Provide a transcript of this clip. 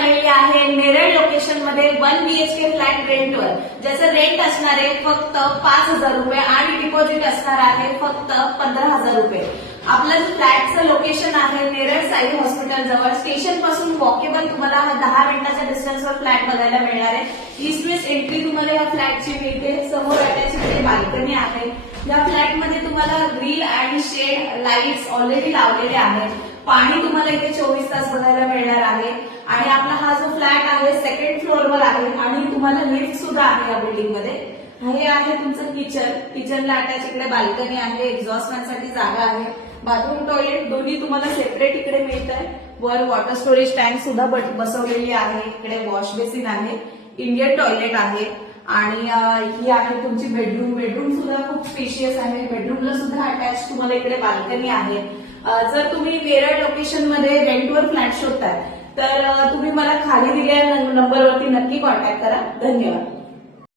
आलेली आहे नेरळ लोकेशन मध्ये 1 BHK फ्लॅट रेंटवर, ज्याचं रेंट असणार आहे फक्त 5,000 रुपये आणि डिपॉझिट असणार आहे फक्त 15,000 रुपये. आपलं फ्लॅटचं लोकेशन आहे नेरळ साई हॉस्पिटल जवळ, स्टेशन पासून वॉकेबल तुम्हाला 10 मिनिटाच्या डिस्टन्सवर फ्लॅट बघायला मिळणार आहे. ईस्ट वेस्ट एंट्री तुम्हाला या फ्लॅटची मिळते. समोर अटॅच बाल्कनी आहे. या फ्लॅटमध्ये तुम्हाला ग्रिल आणि शेड लाईट्स ऑलरेडी लावलेले आहेत. पाणी तुम्हाला इथे 24 तास बघायला मिळणार आहे. आणि आपला हा जो फ्लॅट आहे सेकंड फ्लोअरवर आहे आणि तुम्हाला लिफ्ट सुद्धा आहे या बिल्डिंग मध्ये. हे आहे तुमचं किचन. किचनला अटॅच इकडे बाल्कनी आहे, एक्झॉस्ट फॅनसाठी जागा आहे, बाथरूम टॉयलेट दोन्ही तुम्हाला सेपरेट इकडे मिळत आहे. वर वॉटर स्टोरेज टँक सुद्धा बसवलेली आहे. इकडे वॉश बेसिन आहे, इंडियन टॉयलेट आहे आणि ही आहे तुमची बेडरूम. बेडरूम सुद्धा खूप स्पेशियस आहे. बेडरूमला सुद्धा अटॅच तुम्हाला इकडे बाल्कनी आहे. जर तुम्ही नेरळ लोकेशन मध्ये रेंटवर फ्लॅट शोधताय तर तुम्ही मला खाली दिलेल्या नंबरवरती नक्की कॉन्टॅक्ट करा. धन्यवाद.